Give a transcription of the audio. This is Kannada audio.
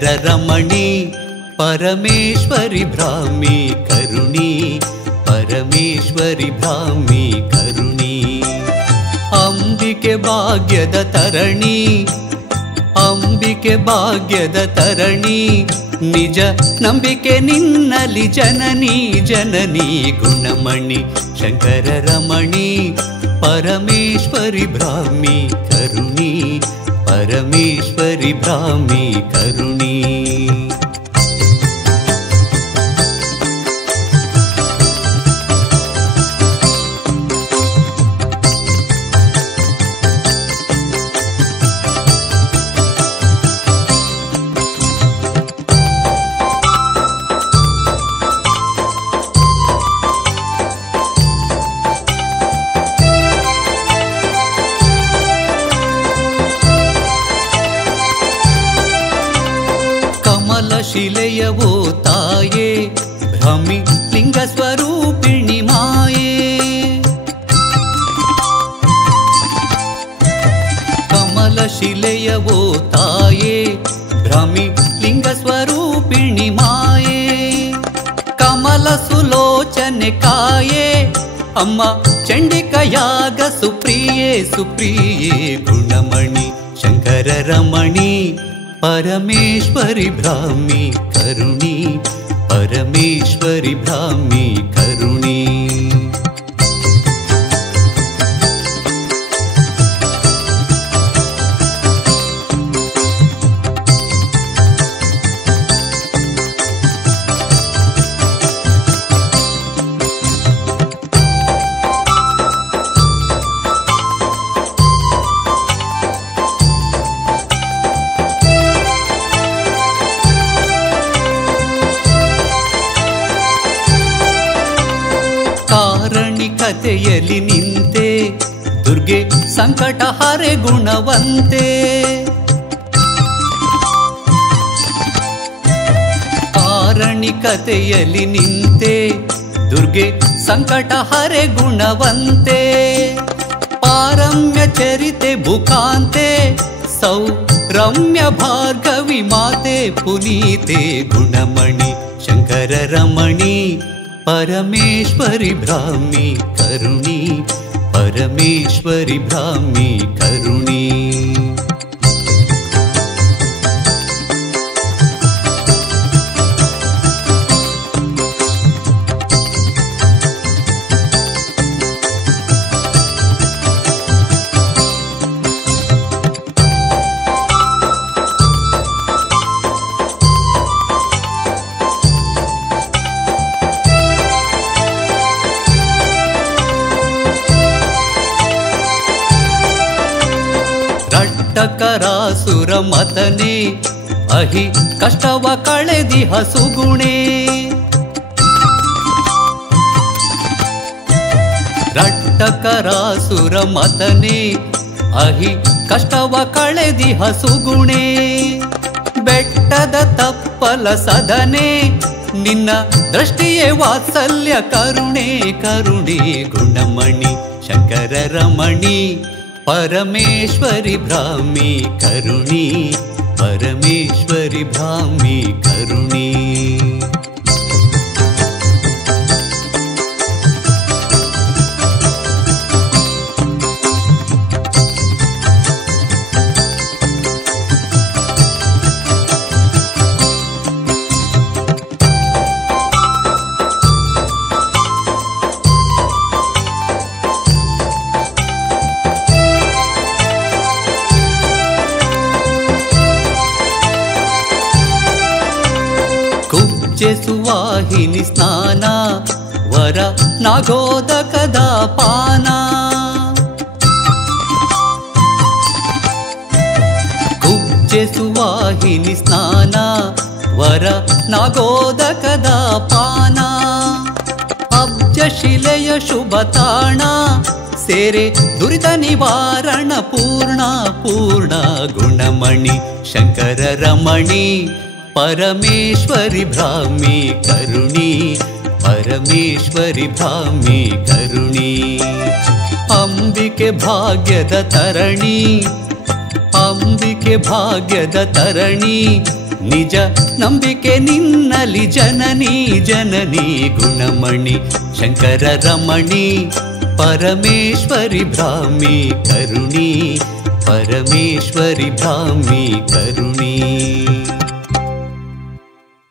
ಶಂಕರ ರಮಣಿ ಪರಮೇಶ್ವರಿ ಭ್ರಾಮಿ ಕರುಣಿ ಪರಮೇಶ್ವರಿ ಭ್ರಾಮಿ ಕರುಣಿ ಅಂಬಿಕೆ ಭಾಗ್ಯದ ತರಣಿ ಅಂಬಿಕೆ ಭಾಗ್ಯದ ತರಣಿ ನಿಜ ನಂಬಿಕೆ ನಿನ್ನಲಿ ಜನನಿ ಜನನಿ ಗುಣಮಣಿ ಶಂಕರ ರಮಣಿ ಪರಮೇಶ್ವರಿ ಭ್ರಾಮಿ ಕರುಣಿ ಪರಮೇಶ್ವರಿ ಭ್ರಾಮಿ ಕರುಣಿ ಶಿಲೆಯವೋ ತಾಯೇ ಭ್ರಮಿ ಲಿಂಗ ಸ್ವರೂಪಿಣಿ ಮಾಯೇ ಕಮಲ ಶಿಲೆಯವೋ ತಾಯೇ ಭ್ರಮಿ ಲಿಂಗ ಸ್ವರೂಪಿಣಿ ಮಾಯೇ ಕಮಲ ಸುಲೋಚನೆ ಕಾಯೇ ಅಮ್ಮ ಚಂಡಿಕಯಾಗ ಸುಪ್ರಿಯೇ ಸುಪ್ರಿಯೇ ಗುಣಮಣಿ ಶಂಕರ ರಮಣಿ ಪರಮೇಶ್ವರಿ ಭ್ರಾಮಿ ಕರುಣಿ ಪರಮೇಶ್ವರಿ ಭ್ರಾಮಿ ಕರುಣಿ ಕಥೆಯಲ್ಲಿ ನಿಂತೆ ದುರ್ಗೆ ಸಂಕಟ ಹರೆ ಗುಣವಂತೆ ಕಾರಣಿ ಕಥೆಯಲ್ಲಿ ನಿಂತೆ ದುರ್ಗೆ ಸಂಕಟ ಹರೆ ಗುಣವಂತೆ ಪಾರಮ್ಯ ಚರಿತೆ ಭುಕಾಂತೆ ಸೌರಮ್ಯ ಭಾರ್ಗವಿ ಮಾತೆ ಪುನೀತೆ ಗುಣಮಣಿ ಶಂಕರ ರಮಣಿ ಪರಮೇಶ್ವರಿ ಭ್ರಾಮಿ ಕರುಣಿ ಪರಮೇಶ್ವರಿ ಭ್ರಾಮಿ ಕರುಣಿ ಕರಾಸುರ ಮತನೆ ಅಹಿ ಕಷ್ಟವ ಕಳೆದಿಹ ಸುಗುಣೆ ರಟ್ಟಕರಾಸುರ ಮತನೆ ಅಹಿ ಕಷ್ಟವ ಕಳೆದಿಹ ಸುಗುಣೆ ಬೆಟ್ಟದ ತಪ್ಪಲ ಸದನೆ ನಿನ್ನ ದೃಷ್ಟಿಯೇ ವಾತ್ಸಲ್ಯ ಕರುಣೆ ಕರುಣೆ ಗುಣಮಣಿ ಶಂಕರ ರಮಣಿ ಪರಮೇಶ್ವರಿ ಭ್ರಾಮಿ ಕರುಣಿ ಪರಮೇಶ್ವರಿ ಭ್ರಾಮಿ ಕರುಣಿ ಸುವಾಹಿನಿ ಸ್ನಾನ ವರ ನಾಗೋದಕದ ಪಾನ ಕುಬ್ಜೆ ಸುವಾಹಿನಿ ಸ್ನಾನ ವರ ನಾಗೋದಕದ ಪಾನ ಅಬ್ಜ ಶಿಲೆಯ ಶುಭ ತಾಣ ಸೇರೆ ದುರಿತ ನಿವಾರಣ ಪೂರ್ಣ ಪೂರ್ಣ ಗುಣಮಣಿ ಶಂಕರ ರಮಣಿ ಪರಮೇಶ್ವರಿ ಭ್ರಾಮಿ ಕರುಣಿ ಪರಮೇಶ್ವರಿ ಭ್ರಾಮಿ ಕರುಣಿ ಅಂಬಿಕೆ ಭಾಗ್ಯದ ತರಣಿ ಅಂಬಿಕೆ ಭಾಗ್ಯದ ತರಣಿ ನಿಜ ನಂಬಿಕೆ ನಿನ್ನಲಿ ಜನನಿ ಜನನಿ ಗುಣಮಣಿ ಶಂಕರ ರಮಣಿ ಪರಮೇಶ್ವರಿ ಬ್ರಾಹ್ಮಿ ಕರುಣಿ ಪರಮೇಶ್ವರಿ ಬ್ರಾಹ್ಮಿ ಕರುಣಿ.